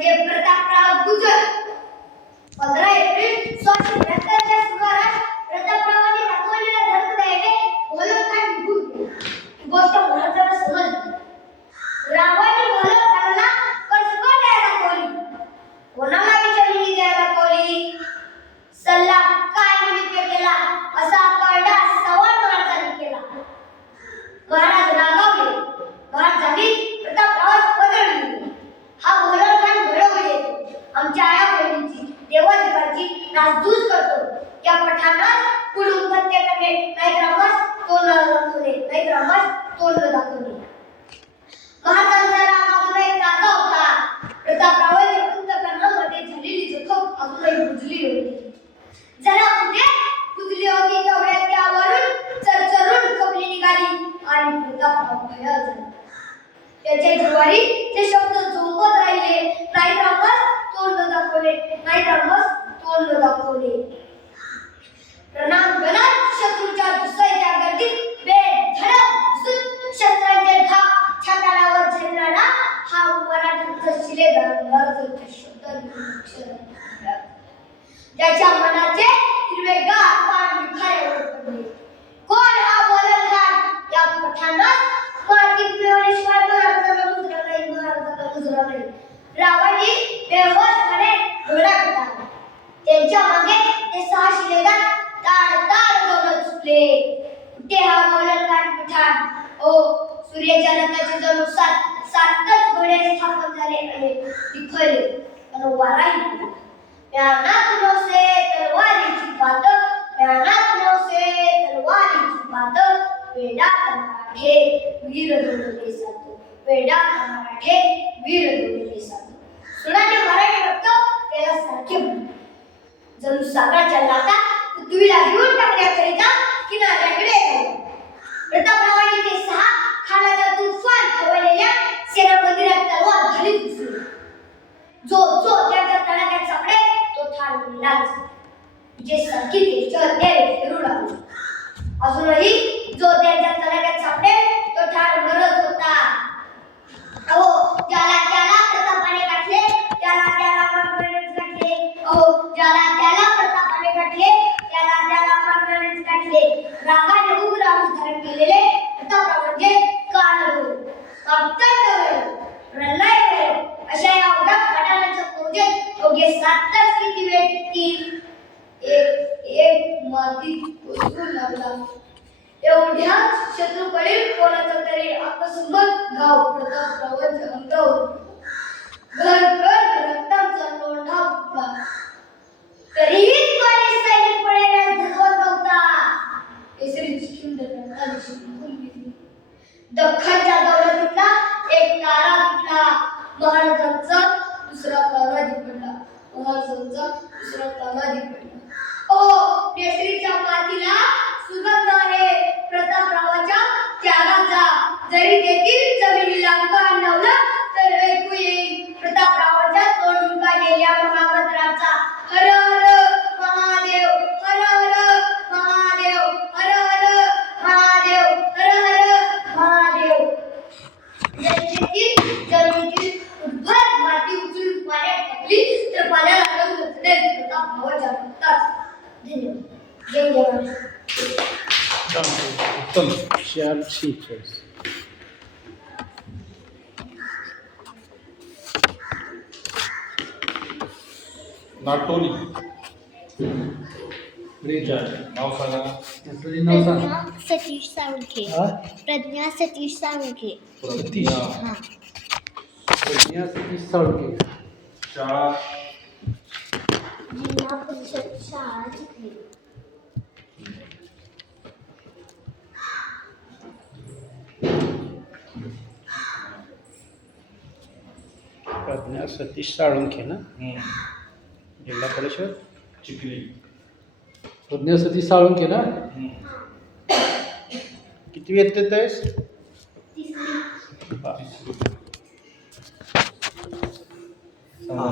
म्हणजे प्रतापराव गुजर. 15 एप्रिल 1673 च्या सुमारास प्रतापरावांनी दाखवलेल्या धर्मदयेने घोलवखान निघून गेला. ही गोष्ट महत्त्वाची समजली. रावांनी घोलवखानाला कसं द्यायला दाखवली, कोणाला विचारली द्यायला दाखवली, सल्ला काय निमित्त केला असा करडा सवाल महाराजांनी केला. महाराज रागावले. महाराजांनी प्रतापरावास बदलली. हा घोलवखान घडवले आमच्या आया बहिणीची देवाधिकाची नासधूस करतो. या पठाणात पुढे उपत्यकाने नाही रामास तोंड दाखवले, नाही रामास तोंड दाखवले. महाराजांचा राग अजूनही ताजा होता. प्रतापरावांच्या अंतःकरणामध्ये झालेली जखम अजूनही बुजली होती. जरा कुठे होती तेवढ्यात त्यावरून चरचरून कपली निघाली आणि प्रतापराव भयाल झाला. त्याच्या जिव्हारी ते शब्द झोंबत राहिले, नाही रामास तोंड दाखवले, नाही रामास तोंड दाखवले. रणांगणात शत्रूच्या दुसऱ्या गर्दीत बेधडक घुसून शस्त्रांचे घाव छाताडावर झेलणारा हा मराठीचा शिलेदार शब्द. त्याच्या मनाचे हिरवेगार पान निखाऱ्यावर पडले. कोण हा घोलवखान? या पठाणात मातीत मिळवल्याशिवाय महाराजांना मुजरा नाही. रावांनी बेहोशपणे घोडा घेतला. त्यांच्या मागे ते 6 शिलेदार ताड दौडत सुटले. कुठे हा घोलवखान पठाण? ओ सूर्याच्या रथाचे जणू सातच घोडे स्थापन झाले आणि निखळले आणि वाराही लागला. म्यानात नवसे तलवारीची बात, म्यानात नवसे तलवारीची बात, वेडात मराठे वीर दोडले साधू, वेडात मराठे वीर दोडले साधू. सुनाने मराठी रक्त त्याला सारखे म्हणले. जणू सागराच्या लाटा पृथ्वीला घेऊन टाकण्याकरिता किनाऱ्याकडे आले. प्रतापरावांनी ते 6 खानाच्या तुफान खवळलेल्या सेना मंदिरात तलवार घालीत घुसले. जो त्याच्या तडाख्यात सापडे तो ठार मेलाच. जे सारखी त्याच्यावर फिरू लागले. अजूनही जो त्याच्या तडाख्यात सापडे तो ठार मरत होता. अहो ज्याला प्रतापाने गाठले, त्याला मरणानेच गाठले. अहो ज्याला प्रतापाने गाठले, त्याला मरणानेच गाठले. रागाने उग्र आवाज धारण केलेले प्रतापराव म्हणजे काळभोर, कांतंड, प्रलय अशा या अवघ्या पठाणाच्या फौजेत अवघे 7 तास किती वेळ टिकतील? एक मातीत कोसळू लागला. एवढ्याच शत्रूकडील कोणाचा तरी अकस्मात घाव प्रतापरावांच्या अंगावर घरघर रक्ताचा लोंढा फुटला. तरीही कोणी सैनिक पळण्यास धगवत नव्हता. केसरीची खिंड रक्ताने निघून गेली. दख्खनच्या दौलतीतला एक तारा तुटला. महाराजांचा दुसरा तानाजी पडला. ओ केसरीच्या मातीला सुगंध आहे प्रतापरावाच्या त्यागाचा. जरी देखील जमिनीला कान लावलं तर ऐकू येईल प्रतापरावाच्या तोंडून काढलेल्या महामंत्राचा हर हर महादेव, हर हर महादेव, हर हर महादेव, हर हर महादेव. जमिनीतील उद्भर माती उचलून पाण्यात टाकली तर पाण्याला रंग चढेल प्रतापरावाच्या भक्ताचा. धन्यवाद. जय जवान. नाटोली नाव सांगा. प्रज्ञा सतीश साळुंखे. प्रज्ञा सतीश साळुंखे. प्रज्ञा सतीश साळुंखे. शाळा जिल्हा परिषद शाळा चिखली. प्रज्ञा सतीश साळुंखे ना. जिल्हा परिषद चिखली. प्रज्ञा सतीश साळुंखे ना. किती येते आहेस? तिसरी. हा.